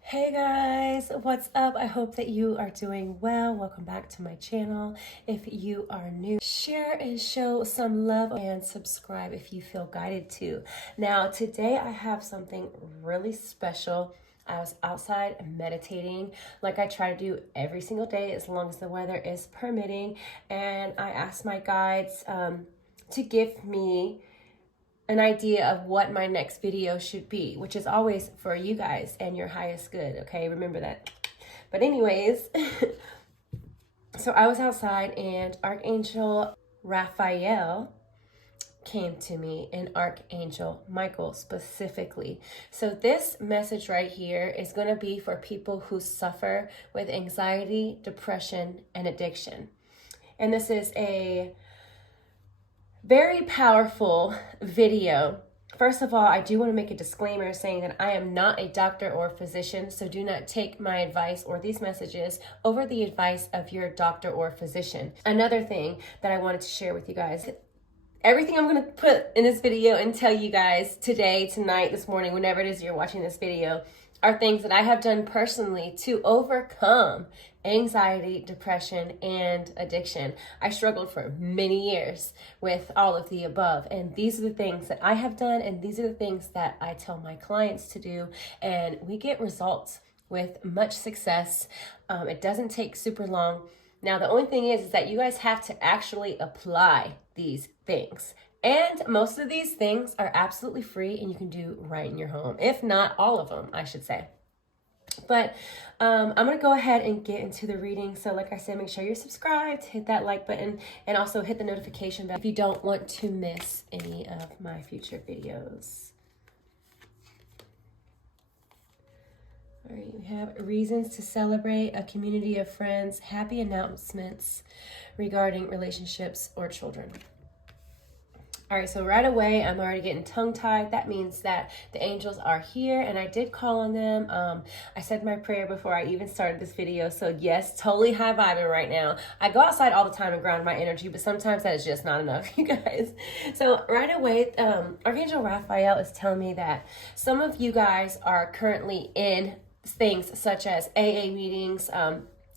Hey guys, what's up? I hope that you are doing well. Welcome back to my channel. If you are new, share and show some love and subscribe if you feel guided to. Now, today I have something really special. I was outside meditating like I try to do every single day as long as the weather is permitting, and I asked my guides to give me an idea of what my next video should be, which is always for you guys and your highest good, okay? Remember that. But anyways, so I was outside and Archangel Raphael came to me, and Archangel Michael specifically. So this message right here is going to be for people who suffer with anxiety, depression, and addiction. And this is a very powerful video. First of all, I do want to make a disclaimer saying that I am not a doctor or physician, so do not take my advice or these messages over the advice of your doctor or physician. Another thing that I wanted to share with you guys, everything I'm going to put in this video and tell you guys today, tonight, this morning, whenever it is you're watching this video, are things that I have done personally to overcome anxiety, depression, and addiction. I struggled for many years with all of the above, and these are the things that I have done, and these are the things that I tell my clients to do, and we get results with much success. It doesn't take super long. Now, the only thing is that you guys have to actually apply these things. And most of these things are absolutely free and you can do right in your home. If not all of them, I should say. But I'm going to go ahead and get into the reading. So like I said, make sure you're subscribed, hit that like button, and also hit the notification bell if you don't want to miss any of my future videos. All right, we have reasons to celebrate, a community of friends, happy announcements regarding relationships or children. All right, so right away, I'm already getting tongue-tied. That means that the angels are here, and I did call on them. I said my prayer before I even started this video, so yes, totally high vibing right now. I go outside all the time and ground my energy, but sometimes that is just not enough, you guys. So right away, Archangel Raphael is telling me that some of you guys are currently in things such as AA meetings,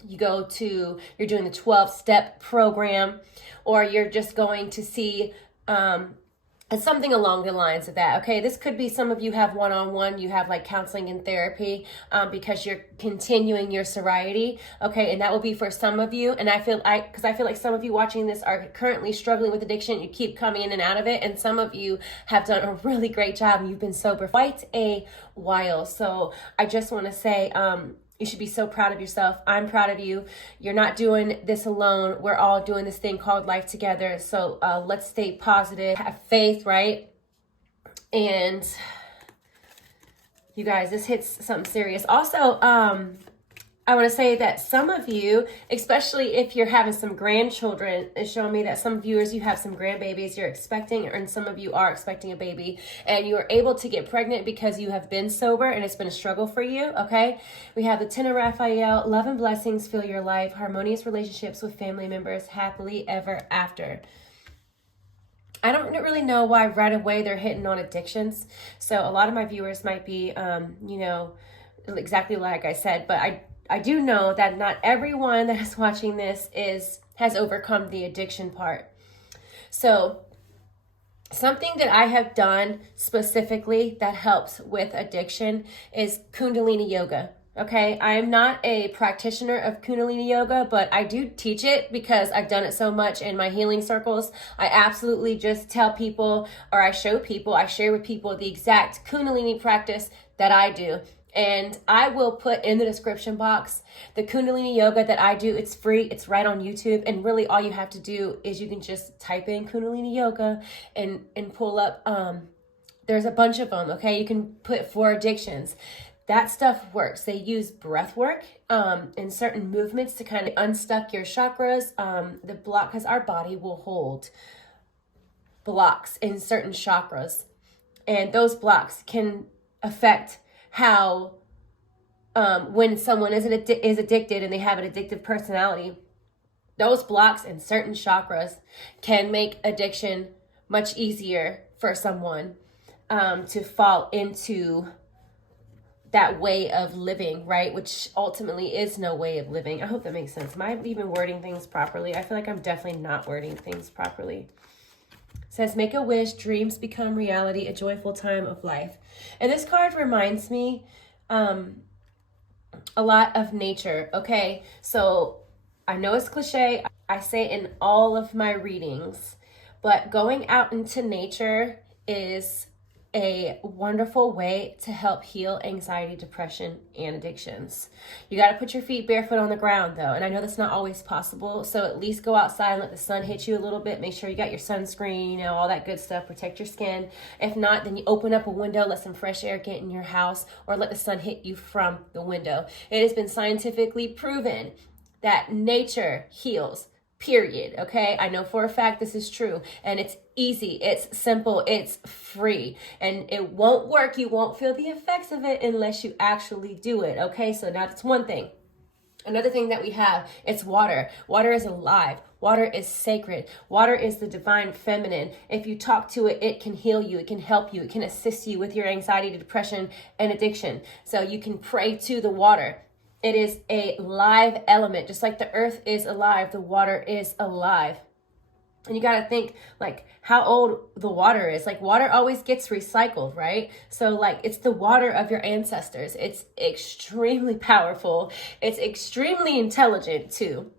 you're doing the 12-step program, or you're just going to see it's something along the lines of that. Okay, this could be some of you have one-on-one, you have like counseling and therapy because you're continuing your sobriety. Okay, and that will be for some of you. And I feel like some of you watching this are currently struggling with addiction. You keep coming in and out of it, and some of you have done a really great job and you've been sober for quite a while. So I just want to say, you should be so proud of yourself. I'm proud of you. You're not doing this alone. We're all doing this thing called life together. So let's stay positive, have faith, right? And you guys, this hits something serious. Also, I want to say that some of you, especially if you're having some grandchildren, is showing me that some viewers, you have some grandbabies you're expecting, and some of you are expecting a baby, and you are able to get pregnant because you have been sober and it's been a struggle for you, okay? We have the Ten of Raphael, love and blessings fill your life, harmonious relationships with family members, happily ever after. I don't really know why right away they're hitting on addictions. So a lot of my viewers might be, exactly like I said, but I do know that not everyone that is watching this has overcome the addiction part. So something that I have done specifically that helps with addiction is Kundalini Yoga. Okay, I am not a practitioner of Kundalini Yoga, but I do teach it because I've done it so much in my healing circles. I absolutely just tell people, or I share with people the exact Kundalini practice that I do. And I will put in the description box the Kundalini Yoga that I do. It's free. It's right on YouTube. And really all you have to do is you can just type in Kundalini Yoga and pull up. There's a bunch of them, okay? You can put for addictions. That stuff works. They use breathwork and certain movements to kind of unstuck your chakras. The block, because our body will hold blocks in certain chakras. And those blocks can affect how when someone is addicted and they have an addictive personality, those blocks in certain chakras can make addiction much easier for someone to fall into that way of living, right? Which ultimately is no way of living. I hope that makes sense. Am I even wording things properly? I feel like I'm definitely not wording things properly. It says, make a wish, dreams become reality, a joyful time of life. And this card reminds me a lot of nature. Okay, so I know it's cliche. I say in all of my readings, but going out into nature is a wonderful way to help heal anxiety, depression, and addictions. You got to put your feet barefoot on the ground though. And I know that's not always possible. So at least go outside and let the sun hit you a little bit. Make sure you got your sunscreen, you know, all that good stuff. Protect your skin. If not, then you open up a window, let some fresh air get in your house, or let the sun hit you from the window. It has been scientifically proven that nature heals. Period. Okay. I know for a fact this is true, and it's easy. It's simple. It's free, and it won't work. You won't feel the effects of it unless you actually do it. Okay. So now that's one thing. Another thing that we have, it's water. Water is alive. Water is sacred. Water is the divine feminine. If you talk to it, it can heal you. It can help you. It can assist you with your anxiety, depression, and addiction. So you can pray to the water. It is a live element. Just like the earth is alive, the water is alive. And you got to think like how old the water is. Like water always gets recycled, right? So like it's the water of your ancestors. It's extremely powerful. It's extremely intelligent too.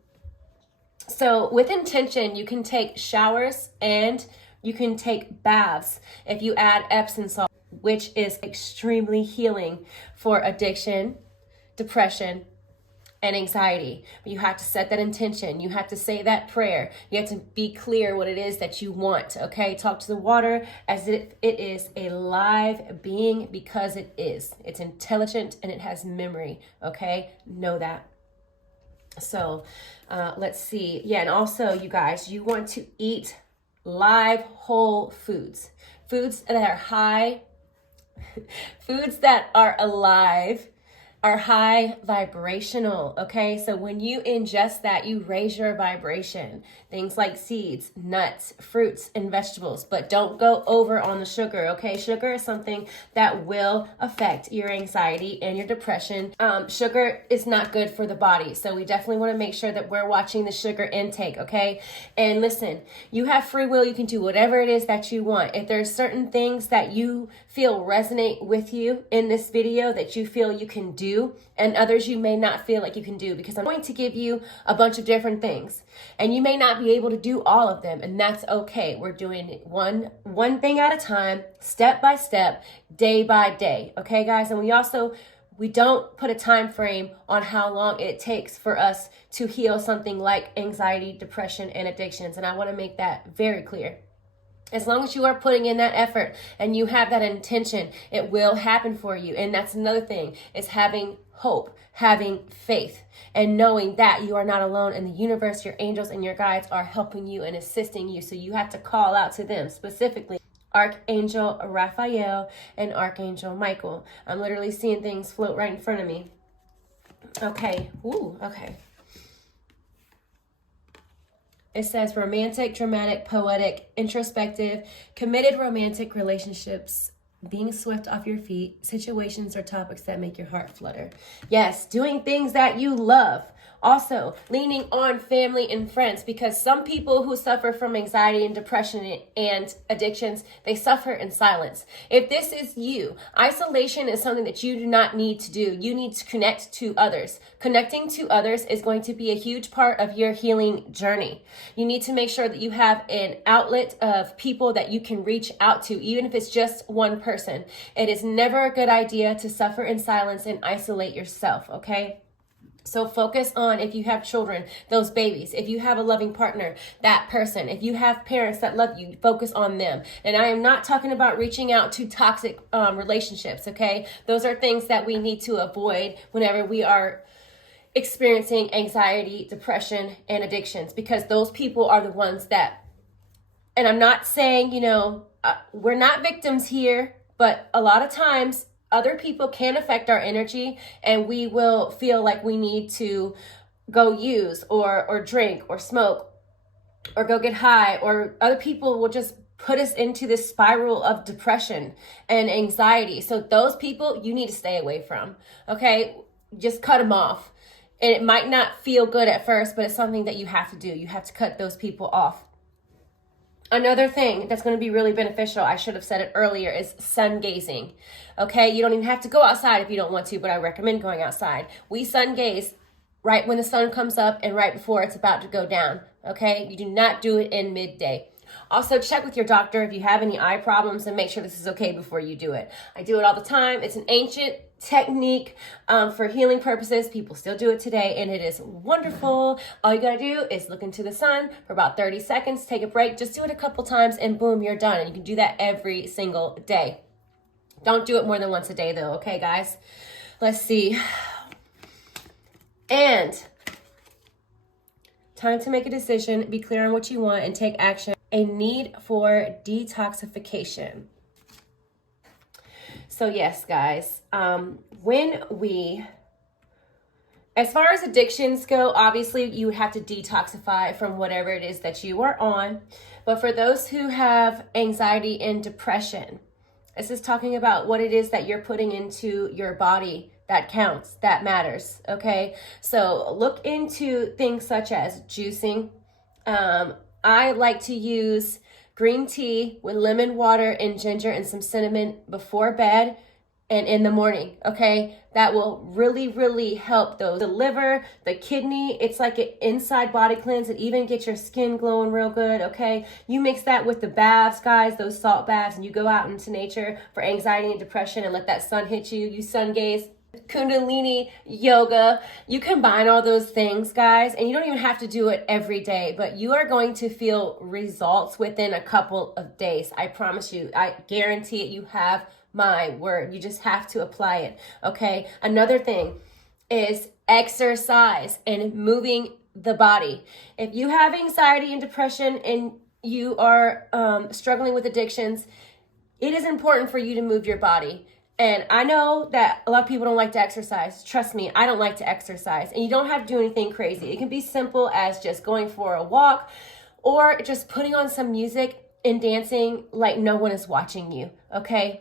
So with intention, you can take showers and you can take baths if you add Epsom salt, which is extremely healing for addiction, depression, and anxiety. But you have to set that intention. You have to say that prayer. You have to be clear what it is that you want. Okay, talk to the water as if it is a live being, because it is. It's intelligent and it has memory. Okay, know that. So let's see. Yeah, and also you guys, you want to eat live whole foods. Foods that are high, foods that are alive, are high vibrational, okay? So when you ingest that, you raise your vibration. Things like seeds, nuts, fruits, and vegetables, but don't go over on the sugar, okay? Sugar is something that will affect your anxiety and your depression. Sugar is not good for the body, so we definitely want to make sure that we're watching the sugar intake, okay? And listen, you have free will. You can do whatever it is that you want. If there's certain things that you feel resonate with you in this video that you feel you can do, and others you may not feel like you can do, because I'm going to give you a bunch of different things and you may not be able to do all of them, and that's okay. We're doing it one thing at a time, step by step, day by day, okay guys? And we don't put a time frame on how long it takes for us to heal something like anxiety, depression, and addictions, and I want to make that very clear. As long as you are putting in that effort and you have that intention, it will happen for you. And that's another thing, is having hope, having faith, and knowing that you are not alone in the universe. Your angels and your guides are helping you and assisting you. So you have to call out to them, specifically Archangel Raphael and Archangel Michael. I'm literally seeing things float right in front of me. Okay. Ooh, okay. It says romantic, dramatic, poetic, introspective, committed romantic relationships, being swept off your feet, situations or topics that make your heart flutter. Yes, doing things that you love. Also, leaning on family and friends, because some people who suffer from anxiety and depression and addictions, they suffer in silence. If this is you, isolation is something that you do not need to do. You need to connect to others. Connecting to others is going to be a huge part of your healing journey. You need to make sure that you have an outlet of people that you can reach out to, even if it's just one person. It is never a good idea to suffer in silence and isolate yourself, okay? So focus on, if you have children, those babies. If you have a loving partner, that person. If you have parents that love you, focus on them. And I am not talking about reaching out to toxic relationships, okay? Those are things that we need to avoid whenever we are experiencing anxiety, depression, and addictions, because those people are the ones that, and I'm not saying, we're not victims here, but a lot of times other people can affect our energy, and we will feel like we need to go use or drink or smoke or go get high, or other people will just put us into this spiral of depression and anxiety. So those people you need to stay away from, okay? Just cut them off. And it might not feel good at first, but it's something that you have to do. You have to cut those people off. Another thing that's going to be really beneficial, I should have said it earlier, is sun gazing. Okay, you don't even have to go outside if you don't want to, but I recommend going outside. We sun gaze right when the sun comes up and right before it's about to go down. Okay, you do not do it in midday. Also, check with your doctor if you have any eye problems and make sure this is okay before you do it. I do it all the time. It's an ancient technique for healing purposes. People still do it today, and it is wonderful. All you gotta do is look into the sun for about 30 seconds, take a break, just do it a couple times, and boom, you're done. And you can do that every single day. Don't do it more than once a day though, okay guys? Let's see. And time to make a decision, be clear on what you want, and take action. A need for detoxification. So yes, guys, as far as addictions go, obviously you would have to detoxify from whatever it is that you are on. But for those who have anxiety and depression, this is talking about what it is that you're putting into your body that counts, that matters, okay? So look into things such as juicing. I like to use green tea with lemon water and ginger and some cinnamon before bed and in the morning, okay? That will really, really help the liver, the kidney. It's like an inside body cleanse. It even gets your skin glowing real good, okay? You mix that with the baths, guys, those salt baths, and you go out into nature for anxiety and depression and let that sun hit you. You sun gaze. Kundalini Yoga. You combine all those things, guys, and you don't even have to do it every day, but you are going to feel results within a couple of days. I promise you. I guarantee it. You have my word. You just have to apply it, okay? Another thing is exercise and moving the body. If you have anxiety and depression and you are struggling with addictions, it is important for you to move your body. And I know that a lot of people don't like to exercise. Trust me, I don't like to exercise. And you don't have to do anything crazy. It can be simple as just going for a walk or just putting on some music and dancing like no one is watching you, okay?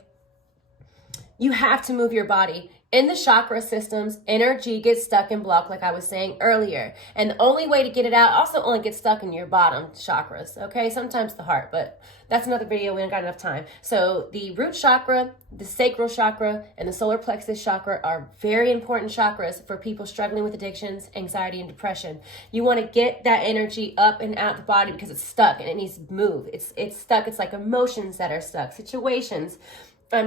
You have to move your body. In the chakra systems, energy gets stuck and blocked, like I was saying earlier. And the only way to get it out also only gets stuck in your bottom chakras, okay? Sometimes the heart, but that's another video. We don't got enough time. So the root chakra, the sacral chakra, and the solar plexus chakra are very important chakras for people struggling with addictions, anxiety, and depression. You want to get that energy up and out the body because it's stuck and it needs to move. It's stuck. It's like emotions that are stuck, situations,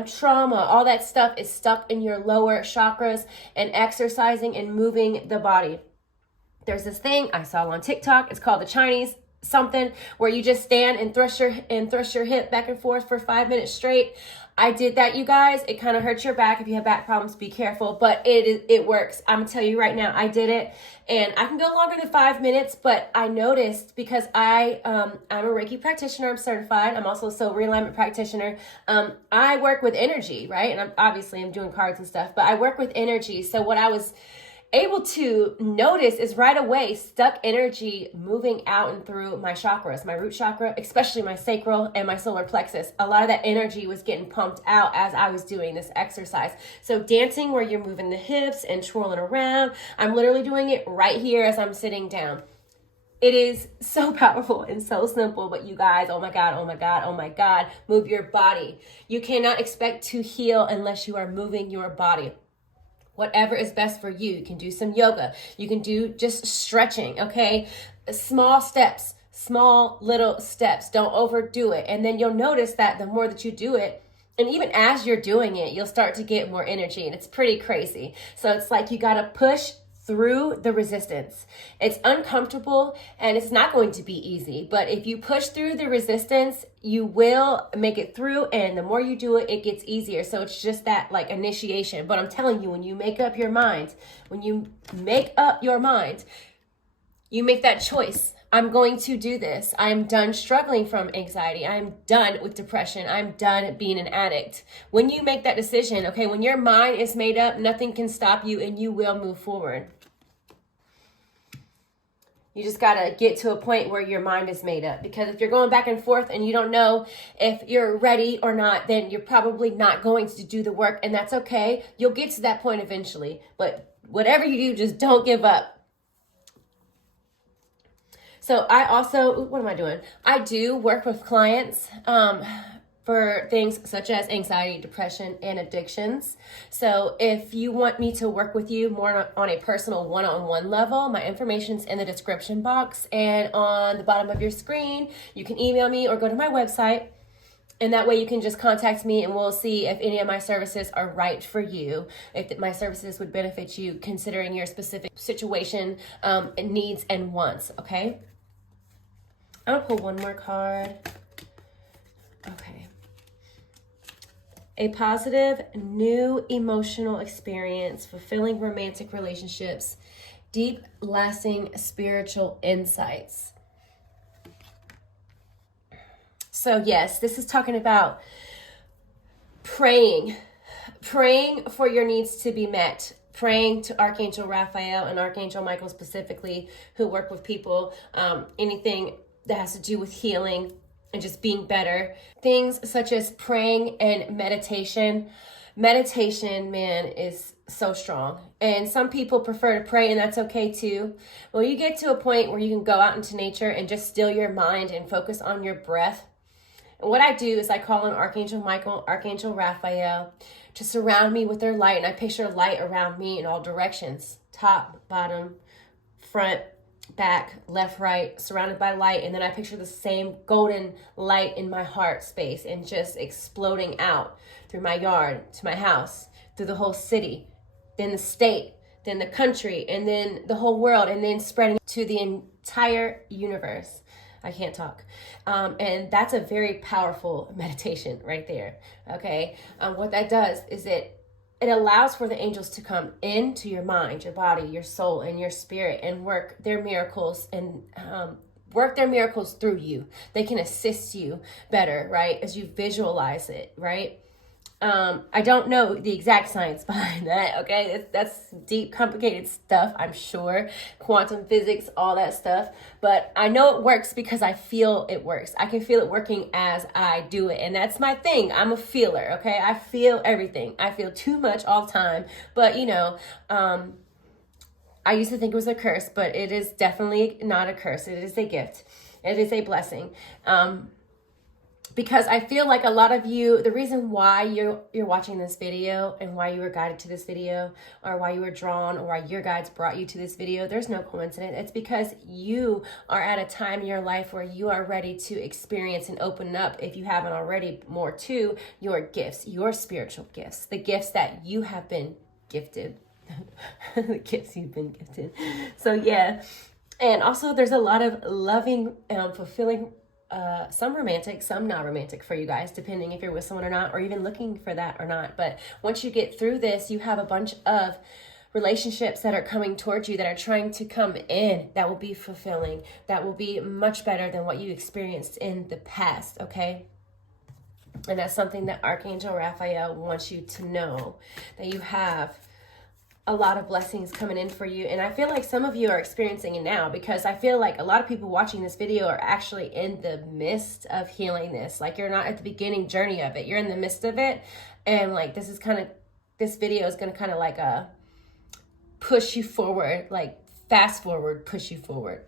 trauma, all that stuff is stuck in your lower chakras, and exercising and moving the body. There's this thing I saw on TikTok. It's called the Chinese something where you just stand and thrust your hip back and forth for 5 minutes straight. I did that, you guys. It kind of hurts your back. If you have back problems, be careful, but it works. I'm gonna tell you right now, I did it, and I can go longer than 5 minutes, but I noticed because I'm a Reiki practitioner. I'm certified. I'm also a soul realignment practitioner. I work with energy, right? And I'm doing cards and stuff, but I work with energy. So what I was able to notice is right away stuck energy moving out and through my chakras, my root chakra, especially my sacral and my solar plexus. A lot of that energy was getting pumped out as I was doing this exercise. So dancing where you're moving the hips and twirling around, I'm literally doing it right here as I'm sitting down. It is so powerful and so simple, but you guys, oh my God, oh my God, oh my God, move your body. You cannot expect to heal unless you are moving your body. Whatever is best for you. You can do some yoga. You can do just stretching, okay? Small steps, small little steps. Don't overdo it. And then you'll notice that the more that you do it, and even as you're doing it, you'll start to get more energy, and it's pretty crazy. So it's like you got to push through the resistance. It's uncomfortable and it's not going to be easy, but if you push through the resistance, you will make it through, and the more you do it, it gets easier. So it's just that like initiation. But I'm telling you, when you make up your mind, you make that choice. I'm going to do this. I'm done struggling from anxiety. I'm done with depression. I'm done being an addict. When you make that decision, okay, when your mind is made up, nothing can stop you and you will move forward. You just got to get to a point where your mind is made up, because if you're going back and forth and you don't know if you're ready or not, then you're probably not going to do the work, and that's okay. You'll get to that point eventually, but whatever you do, just don't give up. So I also, what am I doing? I do work with clients for things such as anxiety, depression, and addictions. So if you want me to work with you more on a personal one-on-one level, my information's in the description box and on the bottom of your screen. You can email me or go to my website. And that way you can just contact me and we'll see if any of my services are right for you, if my services would benefit you considering your specific situation, needs and wants, okay? I'm gonna pull one more card. Okay. A positive, new emotional experience, fulfilling romantic relationships, deep, lasting spiritual insights. So yes, this is talking about praying for your needs to be met, praying to Archangel Raphael and Archangel Michael specifically, who work with people, anything that has to do with healing and just being better. Things such as praying and meditation. Meditation, man, is so strong. And some people prefer to pray, and that's okay too. Well, you get to a point where you can go out into nature and just still your mind and focus on your breath. And what I do is I call on Archangel Michael, Archangel Raphael to surround me with their light. And I picture light around me in all directions. Top, bottom, front, back, left, right, surrounded by light. And then I picture the same golden light in my heart space and just exploding out through my yard, to my house, through the whole city, then the state, then the country, and then the whole world, and then spreading to the entire universe. I can't talk. And that's a very powerful meditation right there. Okay. What that does is it allows for the angels to come into your mind, your body, your soul, and your spirit and work their miracles and work their miracles through you. They can assist you better, right? As you visualize it, right? I don't know the exact science behind that, okay? That's deep, complicated stuff, I'm sure. Quantum physics, all that stuff. But I know it works because I feel it works. I can feel it working as I do it. And that's my thing. I'm a feeler, okay? I feel everything. I feel too much all the time. But, you know, I used to think it was a curse, but it is definitely not a curse. It is a gift. It is a blessing. Because I feel like a lot of you, the reason why you're watching this video and why you were guided to this video or why you were drawn or why your guides brought you to this video, there's no coincidence. It's because you are at a time in your life where you are ready to experience and open up, if you haven't already, more to your gifts, your spiritual gifts, the gifts that you have been gifted. The gifts you've been gifted. So yeah. And also there's a lot of loving, fulfilling, some romantic, some not romantic for you guys, depending if you're with someone or not, or even looking for that or not. But once you get through this, you have a bunch of relationships that are coming towards you, that are trying to come in, that will be fulfilling, that will be much better than what you experienced in the past, okay? And that's something that Archangel Raphael wants you to know, that you have a lot of blessings coming in for you. And I feel like some of you are experiencing it now, because I feel like a lot of people watching this video are actually in the midst of healing this. Like, you're not at the beginning journey of it. You're in the midst of it. And like, this video is going to kind of like push you forward, like fast forward, push you forward.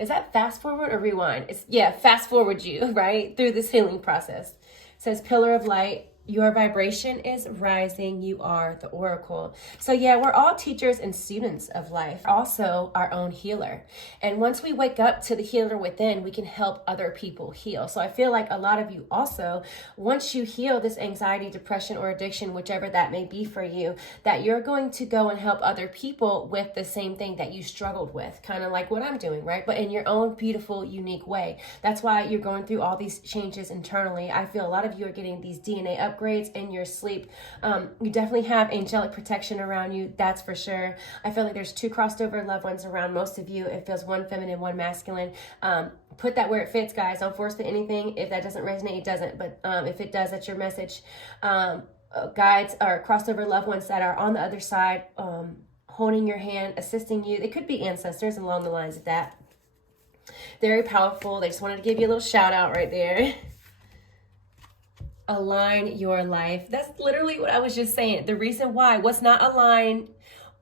Is that fast forward or rewind? Yeah, fast forward you, right? Through this healing process. It says, pillar of light. Your vibration is rising. You are the oracle. So yeah, we're all teachers and students of life, also our own healer. And once we wake up to the healer within, we can help other people heal. So I feel like a lot of you also, once you heal this anxiety, depression, or addiction, whichever that may be for you, that you're going to go and help other people with the same thing that you struggled with, kind of like what I'm doing, right? But in your own beautiful, unique way. That's why you're going through all these changes internally. I feel a lot of you are getting these DNA upgrades in your sleep. You definitely have angelic protection around you, that's for sure. I feel like there's 2 crossed over loved ones around most of you. It feels 1 feminine, 1 masculine. Put that where it fits, guys. Don't force fit anything. If that doesn't resonate, it doesn't. But if it does, that's your message. Guides or crossed over loved ones that are on the other side, holding your hand, assisting you. It could be ancestors along the lines of that. Very powerful. They just wanted to give you a little shout out right there. Align your life. That's literally what I was just saying. The reason why, what's not aligned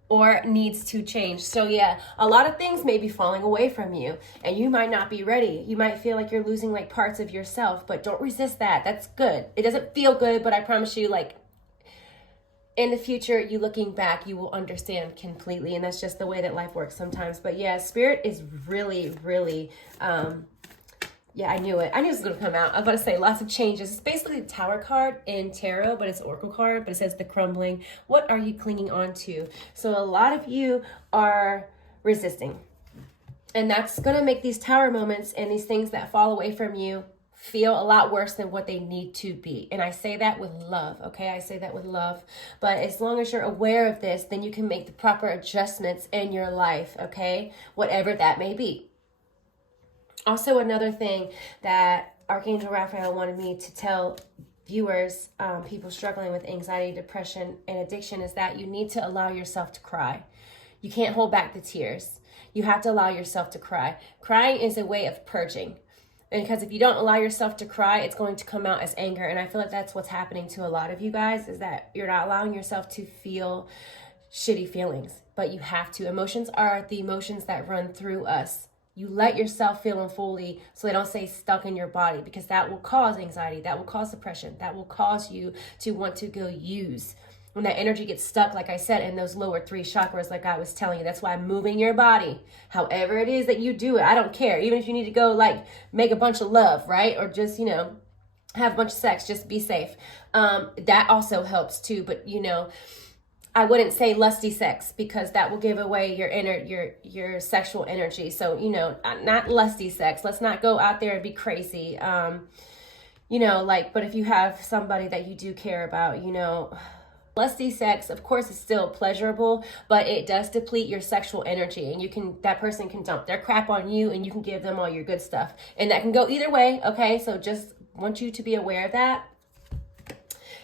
or needs to change. So yeah, a lot of things may be falling away from you and you might not be ready. You might feel like you're losing like parts of yourself, but don't resist that. That's good. It doesn't feel good, but I promise you, like, in the future, you looking back, you will understand completely. And that's just the way that life works sometimes. But yeah, spirit is really, really, yeah, I knew it. I knew it was going to come out. I was about to say lots of changes. It's basically the Tower card in tarot, but it's an oracle card, but it says the crumbling. What are you clinging on to? So a lot of you are resisting. And that's going to make these Tower moments and these things that fall away from you feel a lot worse than what they need to be. And I say that with love, okay? I say that with love. But as long as you're aware of this, then you can make the proper adjustments in your life, okay? Whatever that may be. Also, another thing that Archangel Raphael wanted me to tell viewers, people struggling with anxiety, depression, and addiction, is that you need to allow yourself to cry. You can't hold back the tears. You have to allow yourself to cry. Crying is a way of purging. And because if you don't allow yourself to cry, it's going to come out as anger. And I feel like that's what's happening to a lot of you guys, is that you're not allowing yourself to feel shitty feelings. But you have to. Emotions are the emotions that run through us. You let yourself feel them fully so they don't stay stuck in your body, because that will cause anxiety. That will cause depression. That will cause you to want to go use. When that energy gets stuck, like I said, in those lower 3 chakras, like I was telling you, that's why moving your body, however it is that you do it, I don't care. Even if you need to go like make a bunch of love, right? Or just, you know, have a bunch of sex, just be safe. That also helps too. But, you know, I wouldn't say lusty sex, because that will give away your sexual energy. So, you know, not lusty sex. Let's not go out there and be crazy. You know, like, but if you have somebody that you do care about, you know, lusty sex, of course, is still pleasurable, but it does deplete your sexual energy, and that person can dump their crap on you and you can give them all your good stuff. And that can go either way, okay? So just want you to be aware of that.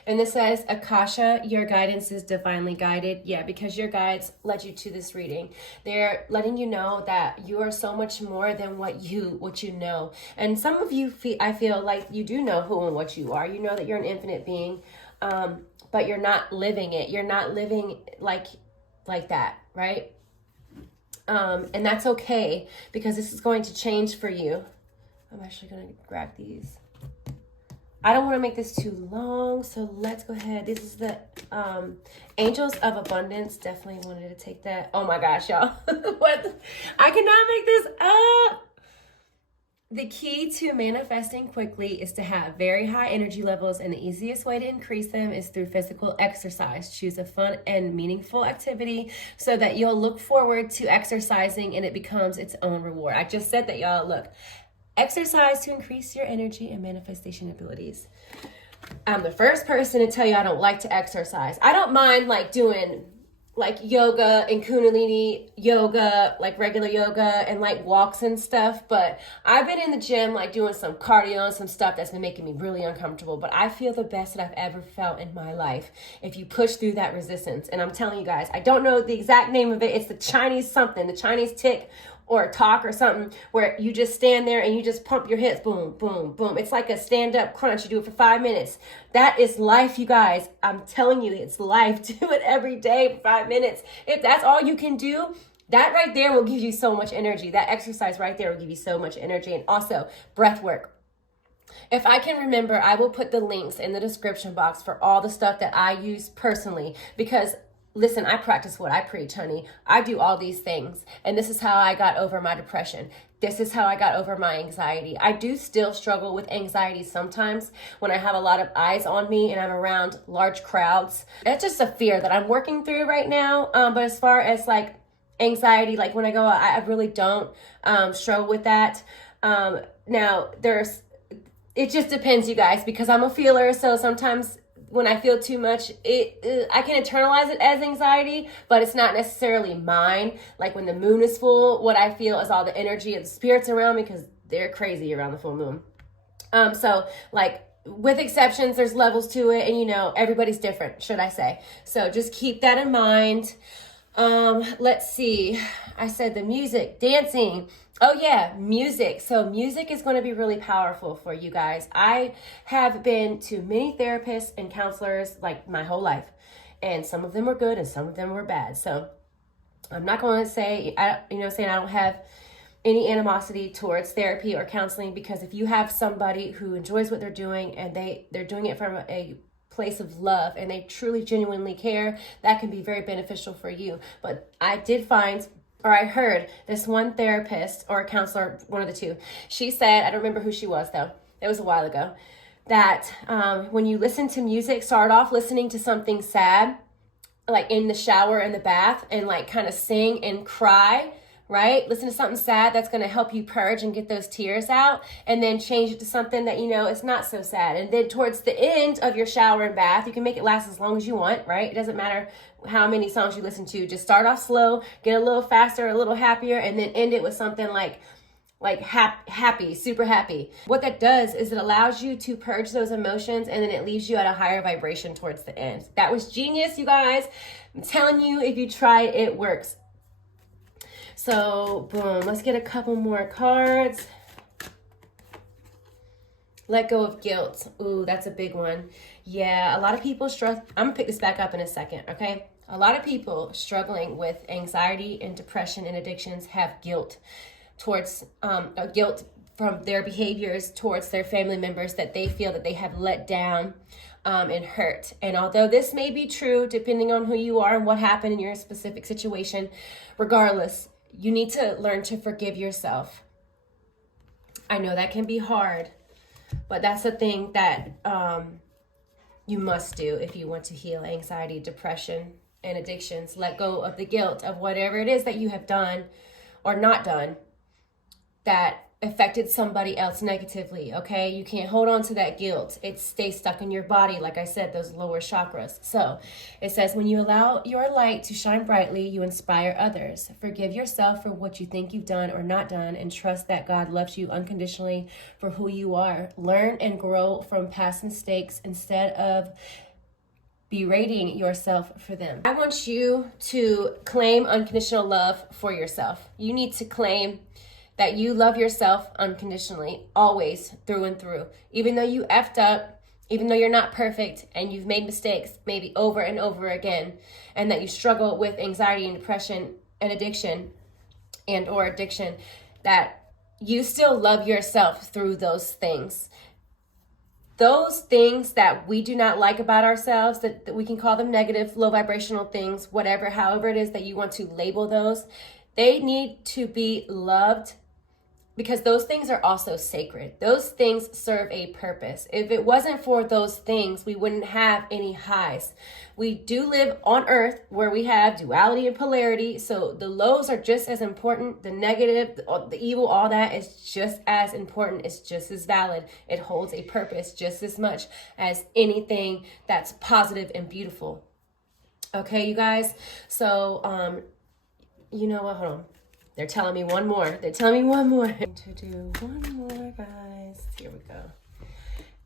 And this says, Akasha, your guidance is divinely guided. Yeah, because your guides led you to this reading. They're letting you know that you are so much more than what you know. And some of you, I feel like you do know who and what you are. You know that you're an infinite being, but you're not living it. You're not living like that, right? And that's okay, because this is going to change for you. I'm actually going to grab these. I don't want to make this too long, so let's go ahead. This is the Angels of Abundance. Definitely wanted to take that. Oh my gosh, y'all. What? I cannot make this up. The key to manifesting quickly is to have very high energy levels, and the easiest way to increase them is through physical exercise. Choose a fun and meaningful activity so that you'll look forward to exercising and it becomes its own reward. I just said that, y'all. Look. Exercise to increase your energy and manifestation abilities. I'm the first person to tell you I don't like to exercise. I don't mind like doing like yoga and Kundalini Yoga, like regular yoga and like walks and stuff. But I've been in the gym like doing some cardio and some stuff that's been making me really uncomfortable. But I feel the best that I've ever felt in my life if you push through that resistance. And I'm telling you guys, I don't know the exact name of it. It's the Chinese something, the Chinese tick or talk or something, where you just stand there and you just pump your hips, boom, boom, boom. It's like a stand-up crunch. You do it for 5 minutes. That is life, you guys. I'm telling you, it's life. Do it every day for 5 minutes. If that's all you can do, that right there will give you so much energy. That exercise right there will give you so much energy. And also, breath work. If I can remember, I will put the links in the description box for all the stuff that I use personally, because listen, I practice what I preach, honey. I do all these things. And this is how I got over my depression. This is how I got over my anxiety. I do still struggle with anxiety sometimes when I have a lot of eyes on me and I'm around large crowds. It's just a fear that I'm working through right now. But as far as like anxiety, like when I go out, I really don't struggle with that. Now, it just depends, you guys, because I'm a feeler. So sometimes when I feel too much, I can internalize it as anxiety, but it's not necessarily mine. Like when the moon is full, what I feel is all the energy of the spirits around me, because they're crazy around the full moon. So like with exceptions, there's levels to it, and you know, everybody's different, should I say. So just keep that in mind. Let's see. I said the music, dancing, Oh yeah, music. So music is going to be really powerful for you guys. I have been to many therapists and counselors like my whole life, and some of them were good and some of them were bad. So I'm not going to say, saying I don't have any animosity towards therapy or counseling, because if you have somebody who enjoys what they're doing and they're doing it from a place of love and they truly genuinely care, that can be very beneficial for you. But I did find, or I heard this one therapist or counselor, one of the two, she said, I don't remember who she was though, it was a while ago, that when you listen to music, start off listening to something sad, like in the shower, in the bath, and like kind of sing and cry, right? Listen to something sad that's going to help you purge and get those tears out, and then change it to something that, it's not so sad. And then towards the end of your shower and bath, you can make it last as long as you want, right? It doesn't matter how many songs you listen to. Just start off slow, get a little faster, a little happier, and then end it with something like happy, super happy. What that does is it allows you to purge those emotions, and then it leaves you at a higher vibration towards the end. That was genius, you guys. I'm telling you, if you try it, it works. So boom, let's get a couple more cards. Let go of guilt. Ooh, that's a big one. Yeah, a lot of people struggle. I'm gonna pick this back up in a second, okay? A lot of people struggling with anxiety and depression and addictions have guilt towards guilt from their behaviors towards their family members that they feel that they have let down and hurt. And although this may be true depending on who you are and what happened in your specific situation, regardless, you need to learn to forgive yourself. I know that can be hard, but that's the thing that you must do if you want to heal anxiety, depression, and addictions. Let go of the guilt of whatever it is that you have done or not done that affected somebody else negatively, okay? You can't hold on to that guilt. It stays stuck in your body, like I said, those lower chakras. So it says, when you allow your light to shine brightly, you inspire others. Forgive yourself for what you think you've done or not done, and trust that God loves you unconditionally for who you are. Learn and grow from past mistakes instead of berating yourself for them. I want you to claim unconditional love for yourself. You need to claim that you love yourself unconditionally, always, through and through. Even though you effed up, even though you're not perfect and you've made mistakes maybe over and over again, and that you struggle with anxiety and depression and addiction that you still love yourself through those things. Those things that we do not like about ourselves, that we can call them negative, low vibrational things, whatever, however it is that you want to label those, they need to be loved, because those things are also sacred. Those things serve a purpose. If it wasn't for those things, we wouldn't have any highs. We do live on earth where we have duality and polarity. So the lows are just as important. The negative, the evil, all that is just as important. It's just as valid. It holds a purpose just as much as anything that's positive and beautiful. Okay, you guys? So, you know what? Hold on. They're telling me one more. To do one more, guys. Here we go.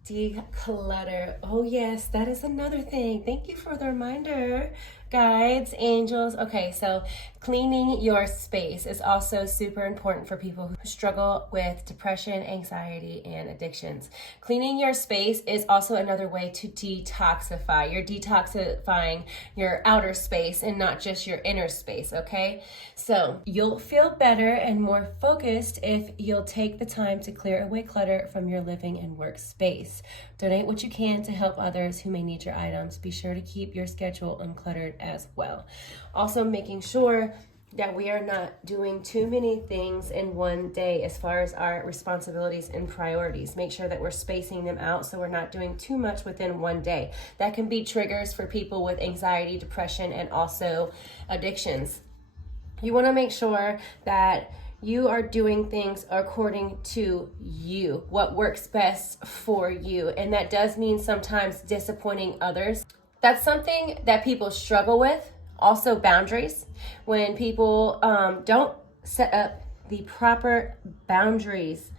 Declutter. Oh, yes, that is another thing. Thank you for the reminder, guides, angels. Okay, so cleaning your space is also super important for people who struggle with depression, anxiety, and addictions. Cleaning your space is also another way to detoxify. You're detoxifying your outer space and not just your inner space, okay? So you'll feel better and more focused if you'll take the time to clear away clutter from your living and work space. Donate what you can to help others who may need your items. Be sure to keep your schedule uncluttered as well. Also, making sure that we are not doing too many things in one day as far as our responsibilities and priorities. Make sure that we're spacing them out so we're not doing too much within one day. That can be triggers for people with anxiety, depression, and also addictions. You want to make sure that you are doing things according to you, what works best for you. And that does mean sometimes disappointing others. That's something that people struggle with. Also, boundaries. When people don't set up the proper boundaries,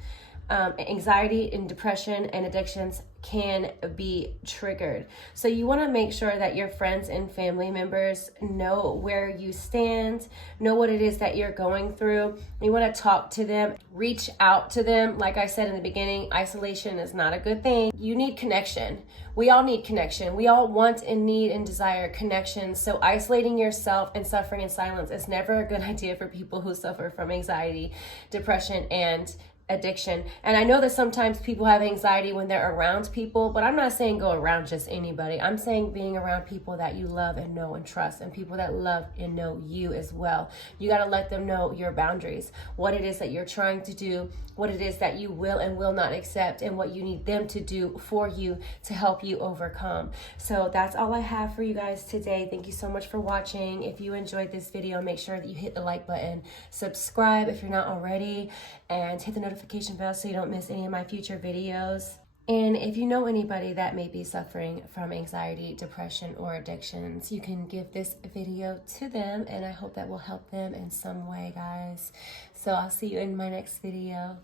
anxiety and depression and addictions can be triggered. So you want to make sure that your friends and family members know where you stand, know what it is that you're going through. You want to talk to them, reach out to them. Like I said in the beginning, isolation is not a good thing. You need connection. We all need connection. We all want and need and desire connection. So isolating yourself and suffering in silence is never a good idea for people who suffer from anxiety, depression, and addiction. And I know that sometimes people have anxiety when they're around people, but I'm not saying go around just anybody. I'm saying being around people that you love and know and trust, and people that love and know you as well. You got to let them know your boundaries, what it is that you're trying to do, what it is that you will and will not accept, and what you need them to do for you to help you overcome. So that's all I have for you guys today. Thank you so much for watching. If you enjoyed this video, make sure that you hit the like button, subscribe if you're not already, and hit the notification bell so you don't miss any of my future videos. And if you know anybody that may be suffering from anxiety, depression, or addictions, you can give this video to them, and I hope that will help them in some way, guys. So I'll see you in my next video.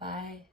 Bye.